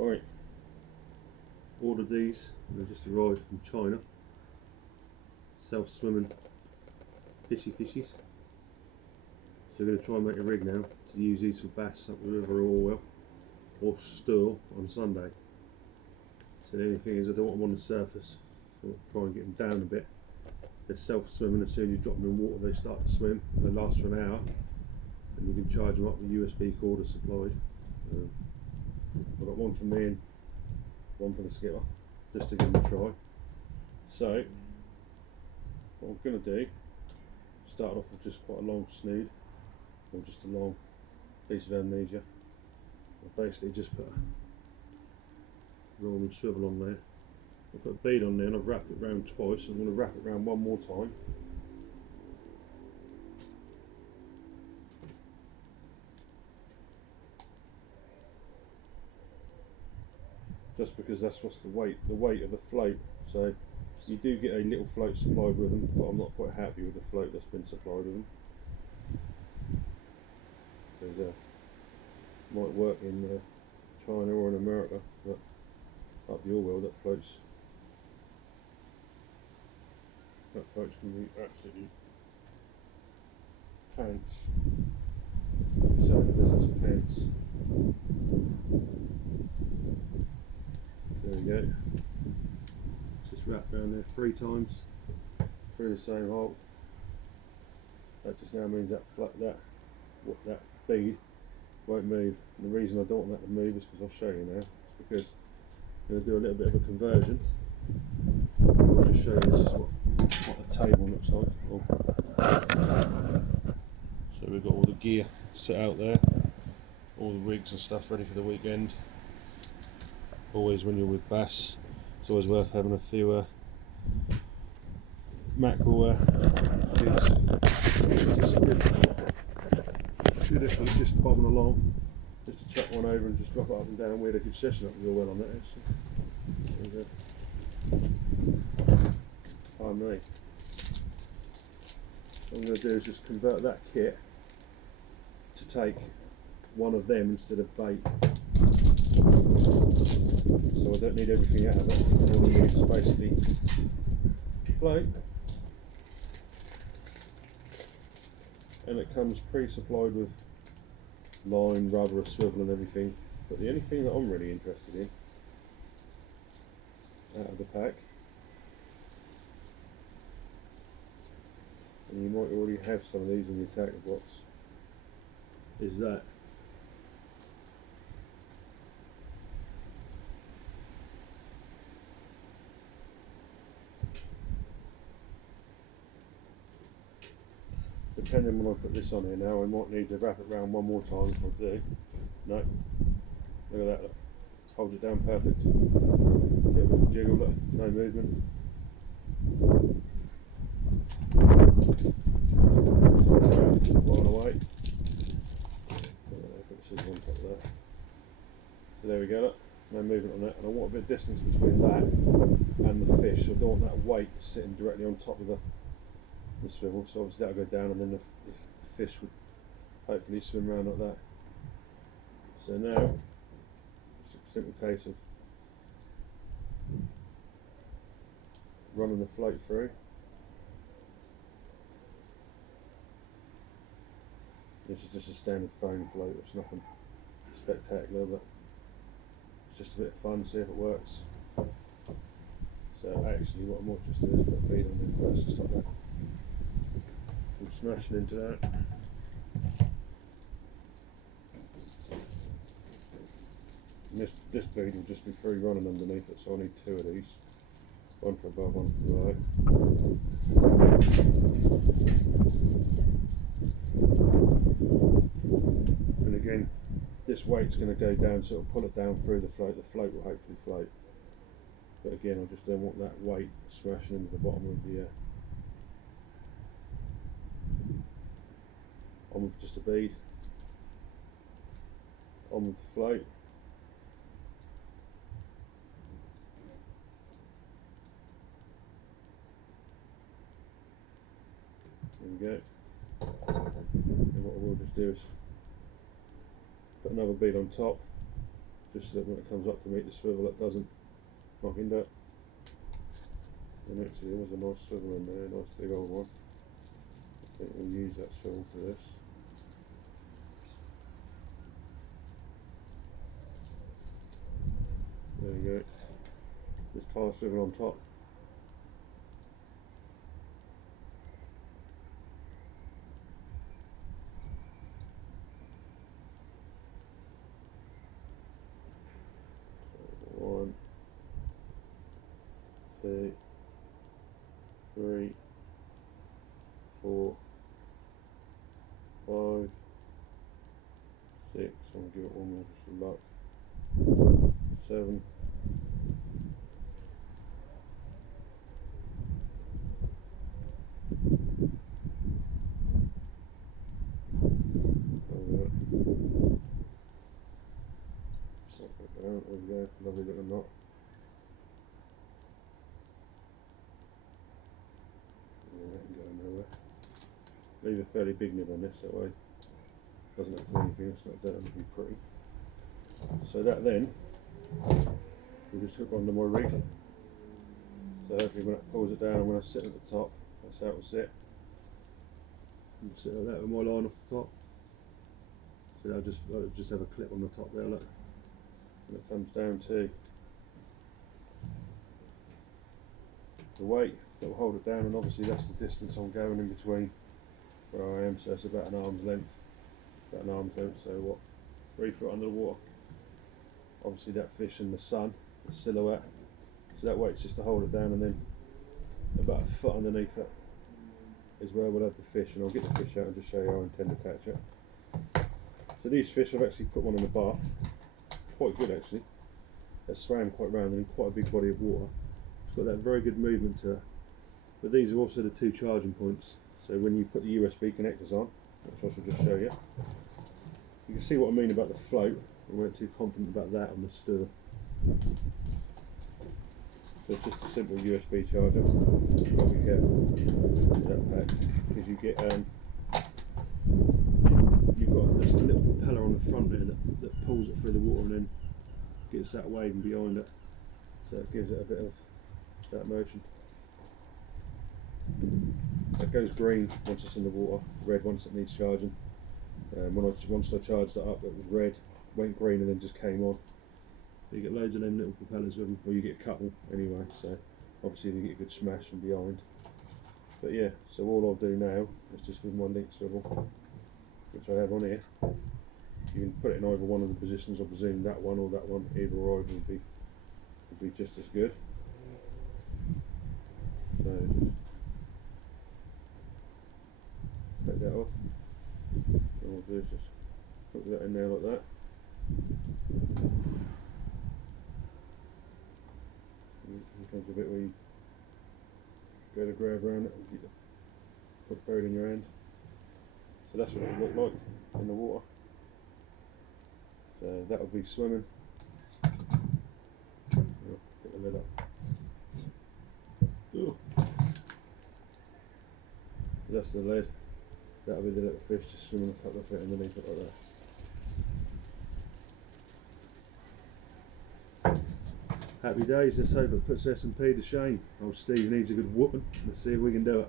Right, ordered these, they just arrived from China. Self-swimming fishies. So we're going to try and make a rig now to use these for bass up the river or Stour on Sunday. So the only thing is I don't want them on the surface, so I'll try and get them down a bit. They're self-swimming. As soon as you drop them in water they start to swim. They last for an hour and you can charge them up with USB cord as supplied. I've got one for me and one for the skipper, just to give them a try. So what I'm going to do, start off with just quite a long snood, or just a long piece of amnesia. I'll basically just put a roll and swivel on there. I've put a bead on there and I've wrapped it round twice. I'm going to wrap it round one more time. Just because that's what's the weight of the float. So you do get a little float supplied with them, but I'm not quite happy with the float that's been supplied with them. Because might work in China or in America, but up your world that floats can be absolutely pants. So the business pants. There we go. Just wrapped around there 3 times through the same hole. That just now means that that bead won't move. And the reason I don't want that to move is because I'll show you now. It's because I'm going to do a little bit of a conversion. I'll just show you this is what the table looks like. So we've got all the gear set out there, all the rigs and stuff ready for the weekend. Always when you're with bass, it's always worth having a few mackerel jigs. It's just good if you're just bobbing along, just to chuck one over and just drop it up and down. We had a good session up real well on that actually. Pardon me. What I'm going to do is just convert that kit to take one of them instead of bait. So I don't need everything out of it. All I need is basically float, and it comes pre-supplied with line, rudder, a swivel and everything. But the only thing that I'm really interested in out of the pack, and you might already have some of these in your tackle box, is that depending when I put this on here now, I might need to wrap it round one more time. If I do, no, look at that, look. Holds it down perfect. Little bit of jiggle, look, no movement. Flying away. Put the scissors on top of that. So there we go, look, no movement on that. And I want a bit of distance between that and the fish. I don't want that weight sitting directly on top of the swivel, so obviously that'll go down and then the fish would hopefully swim around like that. So now it's a simple case of running the float through. This is just a standard foam float, it's nothing spectacular, but it's just a bit of fun, see if it works. So actually what I might just do is put a bead on there first to stop that from smashing into that. And this bead will just be free running underneath it, so I need 2 of these. One for above, one for below. And again, this weight's going to go down, so it'll pull it down through the float. The float will hopefully float. But again, I just don't want that weight smashing into the bottom of the on with just a bead, on with the float. There we go. And what I will just do is put another bead on top, just so that when it comes up to meet the swivel it doesn't knock into it. And actually there was a nice swivel in there, a nice big old one. I think we'll use that swivel for this. There we go. Just tie a swivel on top. So 1, 2, 3, 4, 5, 6. I'm going to give it one more just for luck. 7. There we go, lovely little knot. Yeah, that can go nowhere. Leave a fairly big nib on this, that way doesn't have to do anything, it's not that, it'll be pretty. So that then, we'll just hook onto my rig. So hopefully when it pulls it down and when I sit at the top, that's how it will sit. And sit like that with my line off the top. So I'll just have a clip on the top there, look. And it comes down to the weight that will hold it down, and obviously that's the distance I'm going in between where I am, so it's about an arm's length. So what, 3 foot under the water. Obviously that fish in the sun, the silhouette, so that weight's just to hold it down, and then about a foot underneath it is where we'll have the fish, and I'll get the fish out and just show you how I intend to attach it. So these fish, I've actually put one in the bath, quite good actually. It swam quite round in quite a big body of water. It's got that very good movement to it. But these are also the 2 charging points. So when you put the USB connectors on, which I shall just show you, you can see what I mean about the float. I weren't too confident about that on the stir. So it's just a simple USB charger. You've got to be careful with that pack, because you get you've got just a little propeller on the front there that pulls it through the water and then gets that waving behind it, so it gives it a bit of that motion. It goes green once it's in the water, red once it needs charging. Once I charged it up, it was red, went green, and then just came on. So you get loads of them little propellers with them, or you get a couple anyway, so obviously you get a good smash from behind. But yeah, so all I'll do now is just with my link swivel, which I have on here. You can put it in either one of the positions. I presume that one or that one, either or either would be just as good. So just take that off. All I'll do is just put that in there like that. And here comes a bit where you go to grab around it and get the hook buried in your hand. So that's what it would look like in the water. So that would be swimming. Get the lid up. Ooh. So that's the lid. That'll be the little fish just swimming a couple of feet underneath it like that. Happy days, let's hope it puts S&P to shame. Old Steve needs a good whooping. Let's see if we can do it.